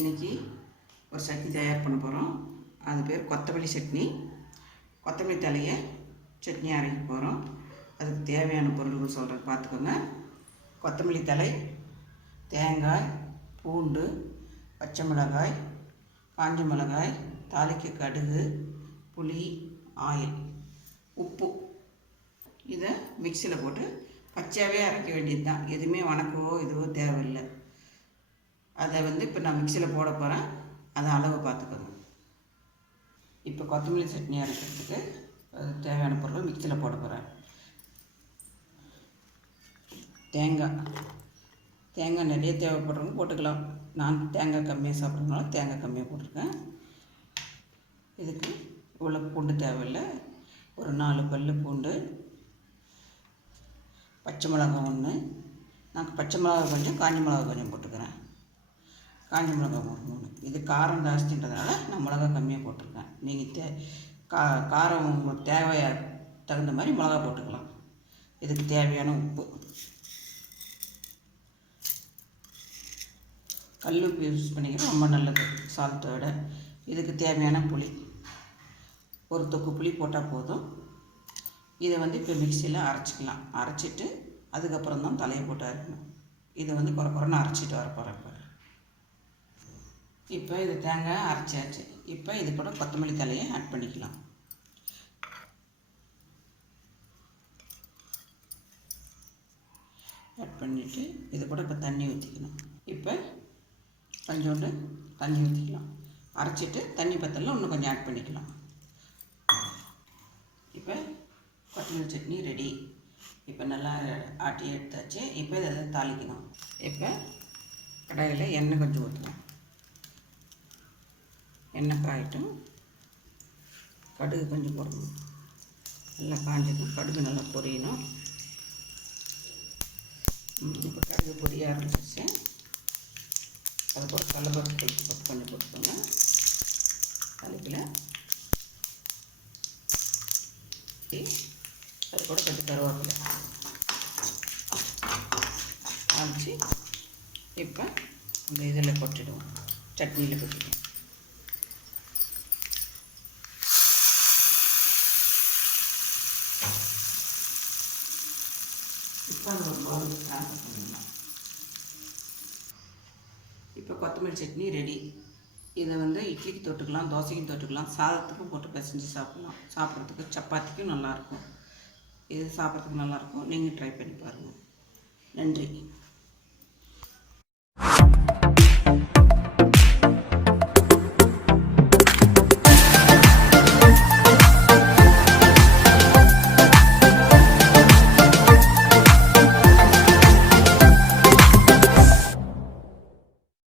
இன்றைக்கி ஒரு சட்னி தயார் பண்ண போகிறோம். அது பேர் கொத்தமல்லி சட்னி. கொத்தமல்லி தலையை சட்னி அரைக்க போகிறோம். அதுக்கு தேவையான பொருள்கள் சொல்கிறேன், பார்த்துக்கோங்க. கொத்தமல்லி தழை, தேங்காய், பூண்டு, பச்சை மிளகாய், காஞ்ச மிளகாய், தாளிக்க கடுகு, புளி, ஆயில், உப்பு. இதை மிக்சியில் போட்டு பச்சையாகவே அரைக்க வேண்டியது தான். எதுவுமே வணக்கவோ இதுவோ தேவையில்லை. அதை இப்போ நான் மிக்சியில் போட போகிறேன். அதை அளவு பார்த்துக்கோங்க. இப்போ கொத்தமல்லி சட்னி அரைக்கிறதுக்கு தேவையான பொருள் மிக்சியில் போட போகிறேன். தேங்காய் நிறைய தேவைப்படுறவங்க போட்டுக்கலாம். நான் தேங்காய் கம்மியாக சாப்பிட்றதுனால தேங்காய் கம்மியாக போட்டிருக்கேன். இதுக்கு இவ்வளோ பூண்டு தேவையில்லை. ஒரு 4 பல் பூண்டு, பச்சை மிளகாய் 1. நான் பச்சை மிளகாய் கொஞ்சம், காஞ்ச மிளகாய் கொஞ்சம் போட்டுக்கிறேன். காஞ்ச மிளகாய் 3. இது காரம் ஜாஸ்தின்றதுனால நான் மிளகாய் கம்மியாக போட்டிருக்கேன். நீங்கள் காரம் உங்களுக்கு தேவையாக தகுந்த மாதிரி மிளகா போட்டுக்கலாம். இதுக்கு தேவையான உப்பு, கல் உப்பு யூஸ் பண்ணிக்கிறது ரொம்ப நல்லது சால்ட்டோட. இதுக்கு தேவையான புளி, ஒரு தொக்கு புளி போட்டால் போதும். இதை இப்போ மிக்சியில் அரைச்சிக்கலாம். அரைச்சிட்டு அதுக்கப்புறம் தான் தலையை போட்டு அரைக்கணும். இதை குறைன்னு அரைச்சிட்டு வரப்போகிறேன். இப்போ இது தேங்காய் அரைச்சாச்சு. இப்போ இது கூட கொத்தமல்லி தலையை ஆட் பண்ணிக்கலாம். ஆட் பண்ணிவிட்டு இது கூட இப்போ தண்ணி ஊற்றிக்கணும். இப்போ கொஞ்சோண்டு தண்ணி ஊற்றிக்கலாம். அரைச்சிட்டு தண்ணி பத்தலாம் இன்னும் கொஞ்சம் ஆட் பண்ணிக்கலாம். இப்போ கொத்தமல்லி சட்னி ரெடி. இப்போ நல்லா ஆட்டி எடுத்தாச்சு. இப்போ இதை தாளிக்கணும். இப்போ கடாயில் எண்ணெய் கொஞ்சம் ஊற்றணும். எண்ணெய் காயட்டும். கடுகு கொஞ்சம் போடணும். நல்லா காஞ்சதும் கடுகு நல்லா பொரியணும். இப்போ கடுகு பொரிய ஆரம்பிச்சிச்சு. அது போட்டு கடலைப்பருப்பு கொஞ்சம் போட்டுக்கோங்க. தலைப்பில் அது கூட கொஞ்சம் கருவேப்பிலை ஆரம்பிச்சு இப்போ அந்த இதில் கொட்டிடுவோம். சட்னியில் கொட்டிடுவோம். இப்போ அது ஒரு பவுல் ட்ரான்ஸ்ஃபர் பண்ணிடலாம். இப்போ கொத்தமல்லி சட்னி ரெடி. இதை இட்லிக்கு தொட்டுக்கலாம், தோசைக்கும் தொட்டுக்கலாம், சாதத்துக்கும் போட்டு பிசைஞ்சு சாப்பிட்லாம். சாப்பிட்றதுக்கு சப்பாத்திக்கும் நல்லாயிருக்கும். இது சாப்பிட்றதுக்கு நல்லாயிருக்கும். நீங்கள் ட்ரை பண்ணி பாருங்கள். நன்றி.